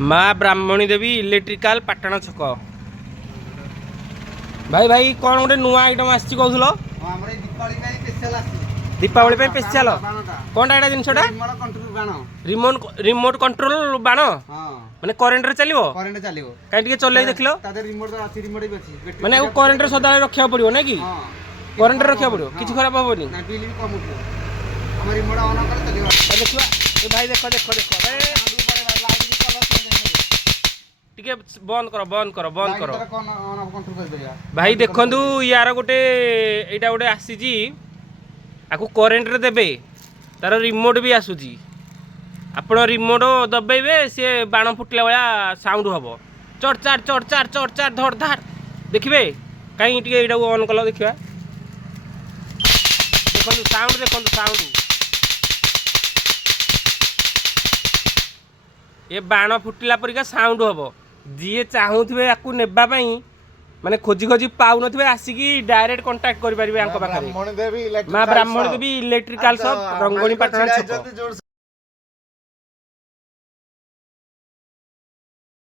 माँ ब्राह्मणी देवी इलेक्ट्रिकल पाटण छक। भाई भाई कौन गोटे नुआ आइटम आसी कहूल दीपावली स्पेशल कौन एटा जिनसटा रिमोट कंट्रोल बाण माने करेंट रे चलिवो कहीं टिके चले देखलो माने करेंट रे सदा रखिया पड़ियो ना कि करेंट रे रखिया पड़ियो किछ खराब होबनी देखिबा ए भाई देखो देखो देखो टिके बंद करो भाई देखंतु यार गोटे एटा गोटे आसीजी आकु करेंट रे देबे तार रिमोट भी आसूजी आपण रिमोट दबेबे सी बाण फुटला भाया साउंड हम चढ़ धड़ धाड़ देखिए कहीं टे यहाँ ऑन कल देखा देखो साउंड ये बाण फुटिला परिका साउंड हम जी चाहूबे या नेबाई माने खोजी खोजी पाऊ नथिबे आसिकी डायरेक्ट कांटेक्ट करि परिबे आंको पाखरे मां ब्राह्मणी देवी इलेक्ट्रिकल शॉप रंगोली पाटण छक।